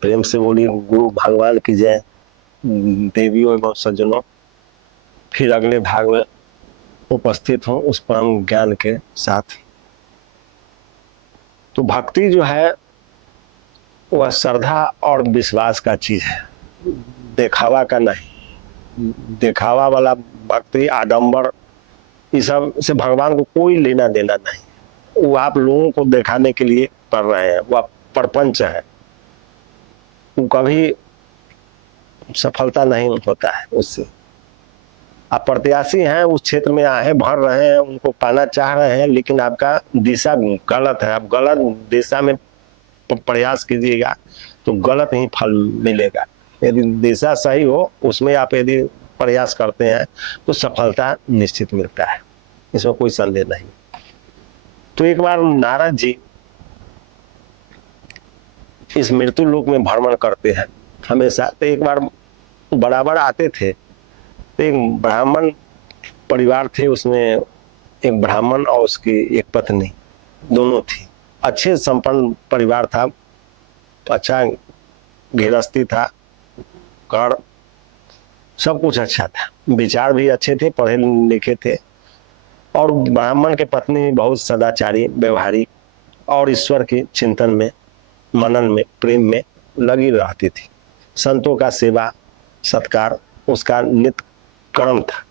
प्रेम से बोलिए गुरु भगवान की जय। देवियों एवं सज्जनों, फिर अगले भाग में उपस्थित हूँ उस परम ज्ञान के साथ। तो भक्ति जो है वह श्रद्धा और विश्वास का चीज है, दिखावा का नहीं। दिखावा वाला भक्ति, आडंबर, इस सब से भगवान को कोई लेना देना नहीं। वो आप लोगों को दिखाने के लिए कर रहे हैं, वह प्रपंच है, वो कभी सफलता नहीं होता है उससे। आप प्रत्याशी हैं, उस क्षेत्र में आए भर रहे हैं, उनको पाना चाह रहे हैं, लेकिन आपका दिशा गलत है। आप गलत दिशा में प्रयास कीजिएगा तो गलत ही फल मिलेगा। यदि दिशा सही हो, उसमें आप यदि प्रयास करते हैं तो सफलता निश्चित मिलता है, इसमें कोई संदेह नहीं। तो एक बार नारद जी इस मृत्यु लोक में भ्रमण करते हैं हमेशा। तो एक बार बराबर आते थे, तो एक ब्राह्मण परिवार थे, उसमें एक ब्राह्मण और उसकी एक पत्नी दोनों थी। अच्छे संपन्न परिवार था, अच्छा गृहस्थी था, घर सब कुछ अच्छा था, विचार भी अच्छे थे, पढ़े लिखे थे। और ब्राह्मण के पत्नी बहुत सदाचारी, व्यवहारिक और ईश्वर के चिंतन में, मनन में, प्रेम में लगी रहती थी। संतों का सेवा सत्कार उसका नित्य कर्म था।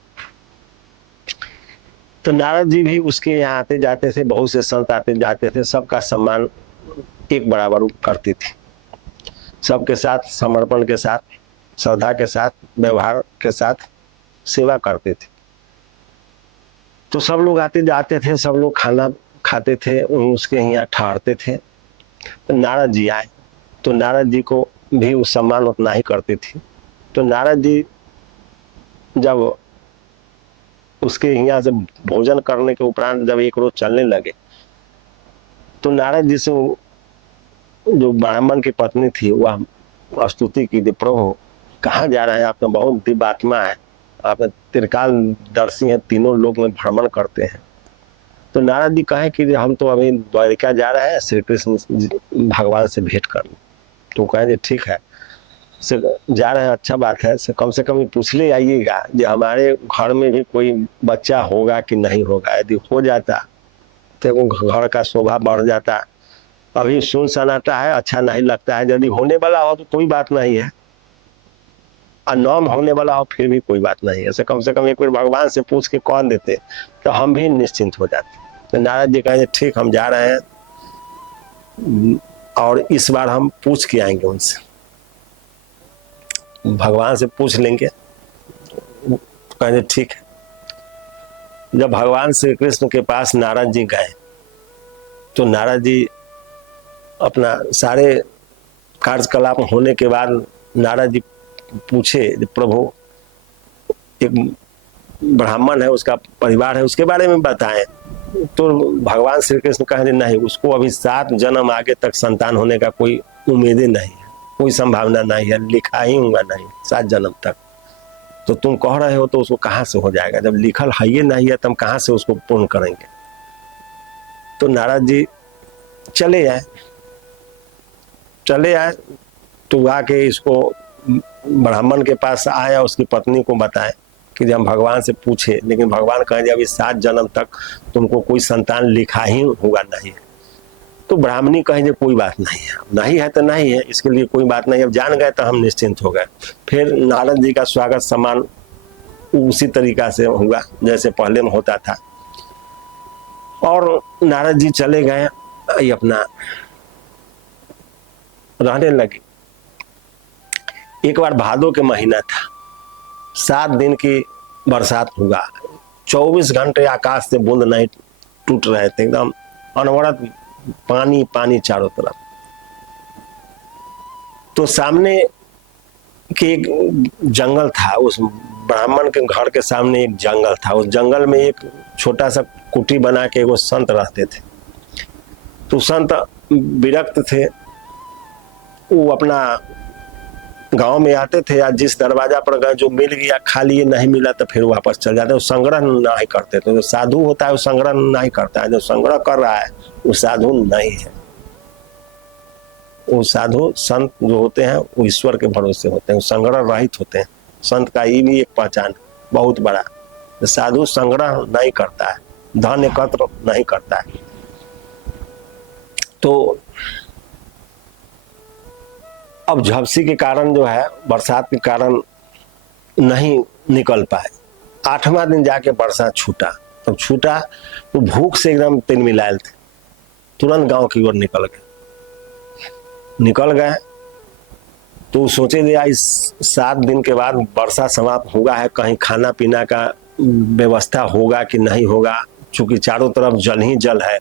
तो नारद जी भी उसके यहाँ आते जाते थे, बहुत से संत आते जाते थे, सबका सम्मान एक बराबर करती थी, सबके साथ समर्पण के साथ, श्रद्धा के साथ, व्यवहार के साथ सेवा करते थे। तो सब लोग आते जाते थे, सब लोग खाना खाते थे, उसके यहाँ ठहरते थे। तो नारद जी आए, तो नारद जी को भी उस सम्मान उतना ही करती थी। तो नारद जी जब उसके यहाँ से भोजन करने के उपरांत जब एक रोज चलने लगे, तो नारद जी से जो ब्राह्मण की पत्नी थी वह स्तुति की, प्रभु कहाँ जा रहे हैं आप, तो बहुत दिव्य आत्मा है, आप त्रिकाल दर्शी हैं, तीनों लोक में भ्रमण करते हैं। तो नारद जी कहे कि हम तो अभी द्वारिका जा रहे हैं श्री कृष्ण भगवान से भेंट करने। तो कहे ठीक है, से जा रहे हैं, अच्छा बात है, से कम पूछ ले आइएगा जो हमारे घर में भी कोई बच्चा होगा कि नहीं होगा। यदि हो जाता तो घर का शोभा बढ़ जाता। अभी सुन सन्नाटा है, अच्छा नहीं लगता है। यदि होने वाला हो तो कोई बात नहीं है, और नाम होने वाला हो फिर भी कोई बात नहीं है। से कम एक बार भगवान से पूछ के कौन देते तो हम भी निश्चिंत हो जाते। तो नारद जी कहे ठीक, हम जा रहे हैं और इस बार हम पूछ के आएंगे, उनसे भगवान से पूछ लेंगे। कहे ठीक है। जब भगवान श्री कृष्ण के पास नारद जी गए, तो नारद जी अपना सारे कार्यकलाप होने के बाद नारद जी पूछे, प्रभु एक ब्राह्मण है, उसका परिवार है, उसके बारे में बताएं। तो भगवान श्री कृष्ण कहे नहीं, उसको अभी 7 जन्म आगे तक संतान होने का कोई उम्मीद नहीं है, कोई संभावना नहीं है, लिखा ही होगा नहीं 7 जन्म तक। तो तुम कह रहे हो तो उसको कहाँ से हो जाएगा, जब लिखल है ये नहीं है तब कहाँ से उसको पूर्ण करेंगे। तो नारद जी चले आए तो आके इसको ब्राह्मण के पास आया, उसकी पत्नी को बताए कि जब हम भगवान से पूछे, लेकिन भगवान कहे अभी 7 जन्म तक तुमको कोई संतान लिखा ही होगा नहीं है। तो ब्राह्मणी कहे कोई बात नहीं है तो नहीं है, इसके लिए कोई बात नहीं, अब जान गए तो हम निश्चिंत हो गए। फिर नारद जी का स्वागत सम्मान उसी तरीका से हुआ जैसे पहले में होता था, और नारद जी चले गए अपना रहने लगे। एक बार भादों के महीना था, 7 दिन की बरसात हुआ, 24 घंटे आकाश से बूंद नहीं टूट रहे थे, एकदम अनवरत पानी पानी चारों तरफ। तो सामने के एक जंगल था, उस ब्राह्मण के घर के सामने एक जंगल था, उस जंगल में एक छोटा सा कुटी बना के वो संत रहते थे। तो संत विरक्त थे, वो अपना गांव में आते थे, या जिस दरवाजा पर गए जो मिल गया खा लिए, नहीं मिला तो फिर वापस चल जाते। वो संग्रह नहीं करते थे। जो साधु होता है वो संग्रह नहीं करता है, जो संग्रह कर रहा है वो साधु नहीं है। वो साधु संत जो होते हैं वो ईश्वर के भरोसे होते हैं, संग्रह रहित होते हैं। संत का ये भी एक पहचान बहुत बड़ा, साधु संग्रह नहीं करता है, धन एकत्र नहीं करता है। तो अब झपसी के कारण जो है, बरसात के कारण नहीं निकल पाए। 8वां दिन जाके बरसात छूटा, तब छूटा तो भूख से एकदम तिलमिलाए थे, तुरंत गांव की ओर निकल गए। तो सोचे दिया इस 7 दिन के बाद वर्षा समाप्त होगा है, कहीं खाना पीना का व्यवस्था होगा कि नहीं होगा, चूंकि चारों तरफ जल ही जल है।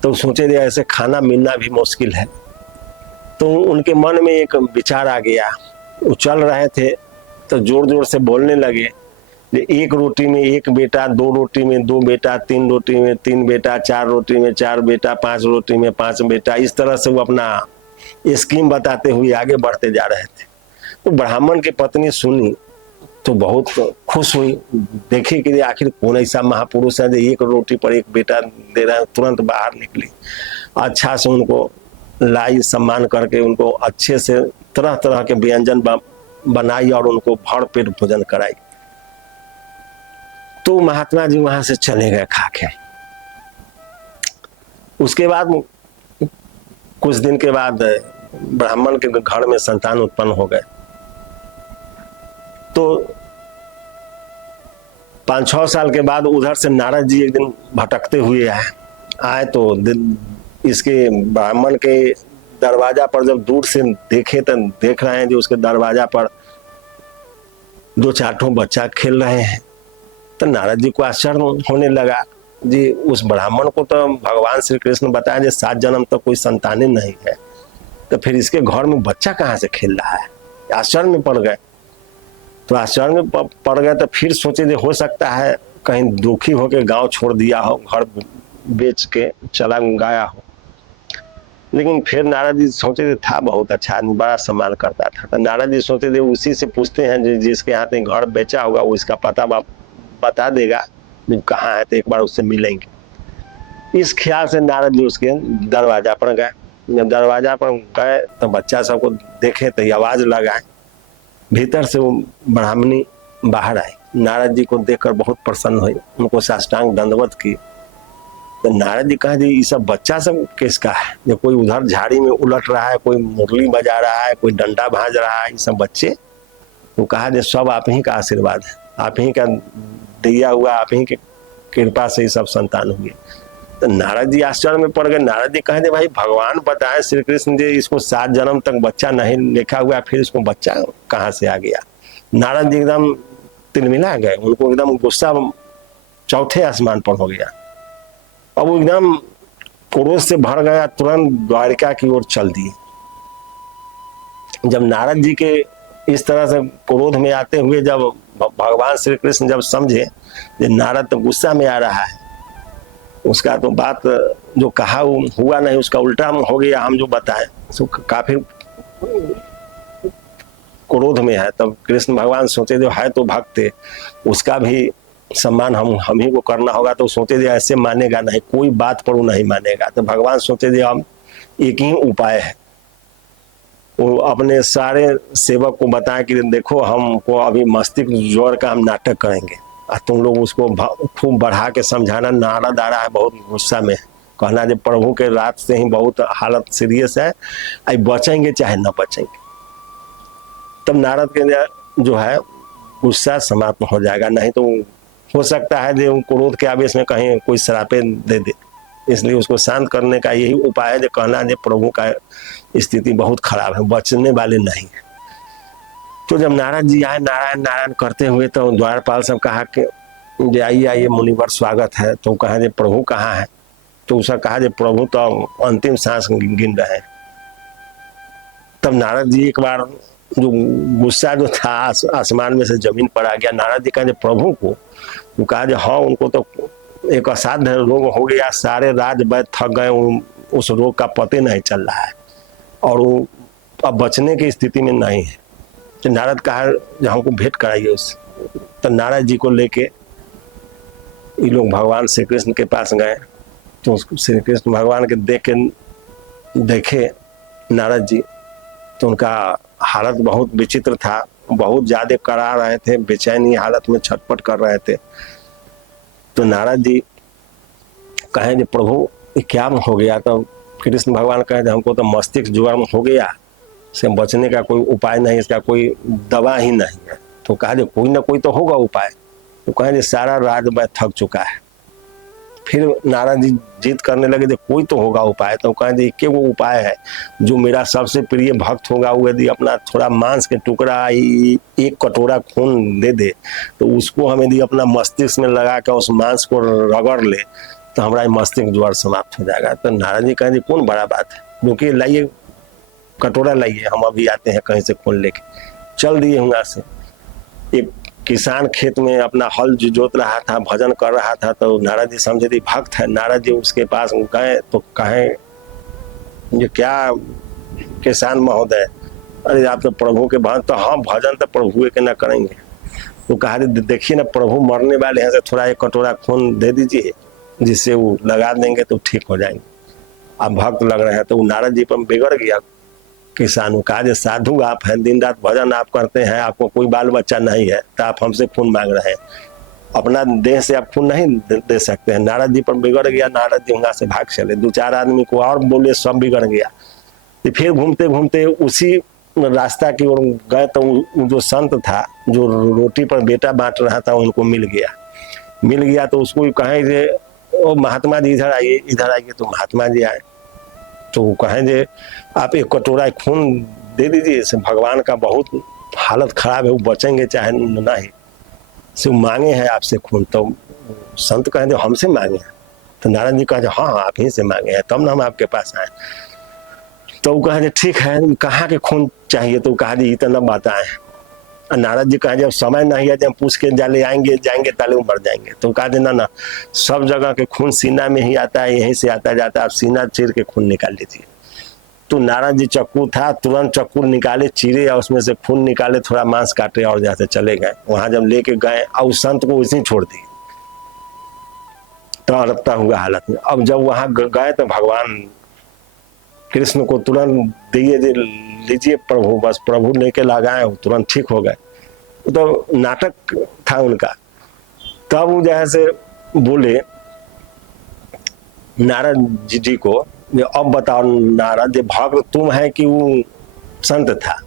तो सोचे दिया ऐसे खाना मिलना भी मुश्किल है। तो उनके मन में एक विचार आ गया, वो चल रहे थे तो जोर जोर से बोलने लगे, 1 रोटी में 1 बेटा, 2 रोटी में 2 बेटा, 3 रोटी में 3 बेटा, 4 रोटी में 4 बेटा, 5 रोटी में 5 बेटा। इस तरह से वो अपना स्कीम बताते हुए आगे बढ़ते जा रहे थे। तो ब्राह्मण की पत्नी सुनी तो बहुत खुश हुई, देखी कि आखिर कौन ऐसा महापुरुष है जो 1 रोटी पर 1 बेटा दे रहा है। तुरंत बाहर निकली, अच्छा से उनको लाई, सम्मान करके उनको अच्छे से तरह तरह के व्यंजन बनाई और उनको भर पेट भोजन कराई। तो महात्मा जी वहां से चले गए खा के। उसके बाद कुछ दिन के बाद ब्राह्मण के घर में संतान उत्पन्न हो गए। तो 5-6 साल के बाद उधर से नारद जी एक दिन भटकते हुए आए तो इसके ब्राह्मण के दरवाजा पर जब दूर से देखे तो देख रहे हैं जो उसके दरवाजा पर 2-4 बच्चा खेल रहे हैं। तो नारद जी को आश्चर्य होने लगा, जी उस ब्राह्मण को तो भगवान श्री कृष्ण बताया कि 7 जन्म तक कोई संतानें नहीं है, तो फिर इसके घर में बच्चा कहाँ से खेल रहा है। आश्चर्य में पड़ गए। तो आश्चर्य में पड़ गए तो फिर सोचे जो हो सकता है कहीं दुखी होकर गांव छोड़ दिया हो, घर बेच के चला गया हो। लेकिन फिर नारद जी सोचे था बहुत अच्छा आदमी, बड़ा सम्मान करता था। तो नारद जी सोचे थे उसी से पूछते हैं जिसके हाथ में घर बेचा होगा वो इसका पता बता देगा कहाँ है, तो एक बार उससे मिलेंगे। इस ख्याल से नारद जी उसके दरवाजा पर गए। जब दरवाजा पर गए तो बच्चा सबको देखे तो आवाज लगाए। भीतर से वो ब्राह्मणी बाहर आई, नारद जी को देखकर बहुत प्रसन्न हुई, उनको साष्टांग दंडवत की। तो नारद जी कहा, जी ये सब बच्चा सब किसका है, जो कोई उधर झाड़ी में उलट रहा है, कोई मुरली बजा रहा है, कोई डंडा भाज रहा है, ये सब बच्चे। वो कहा जो सब आप ही का आशीर्वाद है, आप ही का दिया हुआ, आप ही की कृपा से ये सब संतान हुए। तो नारद जी आश्चर्य में पड़ गए। नारद जी कहे भाई भगवान बताए श्री कृष्ण जी इसको 7 जन्म तक बच्चा नहीं लिखा हुआ, फिर इसको बच्चा कहाँ से आ गया। नारद जी एकदम तिलमिला गए, उनको एकदम गुस्सा 4थे आसमान पर हो गया। अब वो एकदम क्रोध से भर गया, तुरंत द्वारिका की ओर चल दिए। जब नारद जी के इस तरह से क्रोध में आते हुए जब भगवान श्री कृष्ण जब समझे कि नारद तो गुस्सा में आ रहा है, उसका तो बात जो कहा हुआ नहीं, उसका उल्टा हो गया, हम जो बताएं तो काफी क्रोध में है। तब कृष्ण भगवान सोचे जो है तो भक्त, उसका भी सम्मान हम ही को करना होगा। तो सोचे जो ऐसे मानेगा नहीं, कोई बात पर वो नहीं मानेगा। तो भगवान सोचे जो हम एक ही उपाय है, वो अपने सारे सेवक को बताएं कि देखो हमको अभी मस्तिष्क ज्वर का हम नाटक करेंगे और तुम लोग उसको खूब बढ़ा के समझाना। नारद आ रहा है बहुत गुस्सा में, कहना जो प्रभु के रात से ही बहुत हालत सीरियस है, आई बचेंगे चाहे न बचेंगे। तब नारद के जो है गुस्सा समाप्त हो जाएगा, नहीं तो हो सकता है जो क्रोध के आवेश में कहीं कोई श्रापे दे दे। इसलिए उसको शांत करने का यही उपाय है जो कहना जो प्रभु का स्थिति बहुत खराब है, बचने वाले नहीं। तो जब नारद जी आए नारायण नारायण करते हुए, तो द्वारपाल सब कहा कि आइए आइए मुनिवर स्वागत है। तो कहा जो प्रभु कहाँ है। तो उसका कहा जो प्रभु तो अंतिम सांस गिन रहे हैं। तब नारद जी एक बार जो गुस्सा जो था आसमान में से जमीन पर आ गया। नारद जी कहा जो प्रभु को, वो कहा जो हाँ उनको तो एक असाध्य रोग हो गया, सारे राज वैद्य थक गए, उस रोग का पते नहीं चल रहा है और वो अब बचने की स्थिति में नहीं है। तो नारद कहा जो हमको भेंट कराइए उससे। तो नारद जी को लेके ये लोग भगवान श्री कृष्ण के पास गए। तो श्री कृष्ण भगवान के देखे नारद जी, तो उनका हालत बहुत विचित्र था, बहुत ज्यादा करा रहे थे, बेचैनी हालत में छटपट कर रहे थे। तो नारद जी कहे कि प्रभु ये क्या हो गया? तो कृष्ण भगवान कहे हमको तो मस्तिष्क ज्वर हो गया, से बचने का कोई उपाय नहीं, इसका कोई दवा ही नहीं है। तो कहा कोई ना कोई तो होगा उपाय। तो कहे सारा रात मैं थक चुका है। फिर नारद जी जिद करने लगे थे कोई तो होगा उपाय। तो कहे एक वो उपाय है, जो मेरा सबसे प्रिय भक्त होगा वो यदि अपना थोड़ा मांस के टुकड़ा एक कटोरा खून दे दे, तो उसको हम यदि अपना मस्तिष्क में लगा कर उस मांस को रगड़ ले, तो हमारा मस्तिष्क ज्वर समाप्त हो जाएगा। तो नारद जी कहे कौन बड़ा बात है, क्योंकि लाइए कटोरा लाइए, हम अभी आते हैं कहीं से खून लेके। चल दिए वहां से। एक किसान खेत में अपना हल जोत रहा था, भजन कर रहा था। तो नारद जी समझे थे भक्त है, नारद जी उसके पास गए तो कहे ये क्या किसान महोदय, अरे आप तो प्रभु के भक्त। तो हाँ भजन तो प्रभु के ना करेंगे। तो कहा देखिए ना प्रभु मरने वाले हैं, से थोड़ा एक कटोरा खून दे दीजिए, जिससे वो लगा देंगे तो ठीक हो जाएंगे, आप भक्त लग रहे हैं। तो वो नारद जी पर बिगड़ गया किसान। कहा जो साधु आप हैं, दिन रात भजन आप करते हैं, आपको कोई बाल बच्चा नहीं है, तो आप हमसे खून मांग रहे हैं, अपना देह से आप खून नहीं दे सकते हैं। नारद जी पर बिगड़ गया। नारद जी वहां से भाग चले, दो चार आदमी को और बोले, सब बिगड़ गया। तो फिर घूमते घूमते उसी रास्ता की ओर गए। तो जो संत था जो रोटी पर बेटा बांट रहा था, उनको मिल गया। तो उसको कहे जे ओ महात्मा जी इधर आइए, इधर आइए। तो महात्मा जी आए। तो कहें जे आप एक कटोरा खून दे दीजिए, से भगवान का बहुत हालत खराब है, वो बचेंगे चाहे नहीं, से मांगे हैं आपसे खून। तो संत कहें हमसे मांगे हैं। तो नारायण जी कहे हाँ आप ही से मांगे हैं, तब ना हम आपके पास आए। तो वो कहे ठीक है, कहाँ के खून चाहिए? तो कहा इतना बताए। नारद जी कहे जब समय नहीं है, जब पूछ के जाले जाएंगे ताले मर जाएंगे। तो कहा ना सब जगह के खून सीना में ही आता है, यहीं से आता जाता है, आप सीना चीर के खून निकाल लीजिए। तो नारद जी चक्कू था, तुरंत चक्कू निकाले, चीरे और उसमें से खून निकाले, थोड़ा मांस काटे और जहाँ से चले गए। वहां जब लेके गए और उस संत को उसी छोड़ दिए, तो तड़पता हुआ हालत में। अब जब वहां गए तो भगवान कृष्ण को तुरंत दिए लीजिए प्रभु, बस प्रभु लेके लगाए, तुरंत ठीक हो गए। तो नाटक था उनका। तब वो जैसे बोले नारद जी को, अब बताओ नारद जी भक्त तुम है कि वो संत था?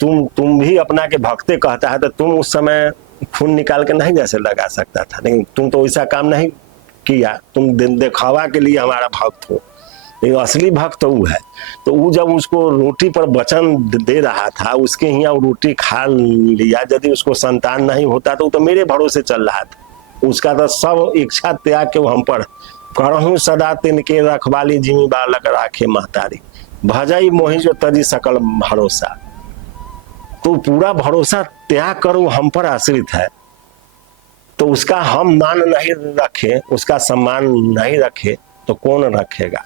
तुम भी अपना के भक्ते कहता है, तो तुम उस समय खून निकाल के नहीं जैसे लगा सकता था, लेकिन तुम तो ऐसा काम नहीं किया, तुम दिखावा के लिए हमारा भक्त हो। लेकिन असली भक्त तो वो है। तो वो जब उसको रोटी पर वचन दे रहा था, उसके यहाँ रोटी खा लिया, यदि उसको संतान नहीं होता तो मेरे भरोसे चल रहा था। उसका तो सब इच्छा त्याग के वो हम पर करहूं सदा तिनके रखवाली, जिमी बालक राखे महतारी, भजई मोहि जो तजी सकल भरोसा। तो पूरा भरोसा त्याग कर वो हम पर आश्रित है, तो उसका हम मान नहीं रखे, उसका सम्मान नहीं रखे, तो कौन रखेगा?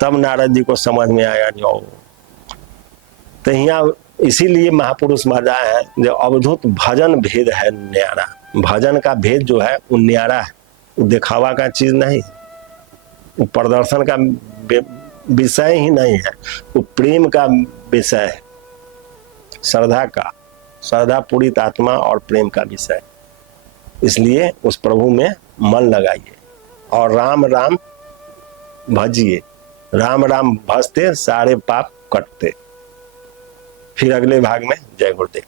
तब नारद जी को समझ में आया जो तो यहाँ इसीलिए महापुरुष महाराज है जो अवधूत भजन भेद है न्यारा। भजन का भेद जो है वो न्यारा है, वो दिखावा का चीज नहीं, वो प्रदर्शन का विषय ही नहीं है, वो प्रेम का विषय है, श्रद्धा का, श्रद्धा पूरित आत्मा और प्रेम का विषय। इसलिए उस प्रभु में मन लगाइए और राम राम भजिए। राम राम भजते सारे पाप कटते। फिर अगले भाग में जय गुरुदेव।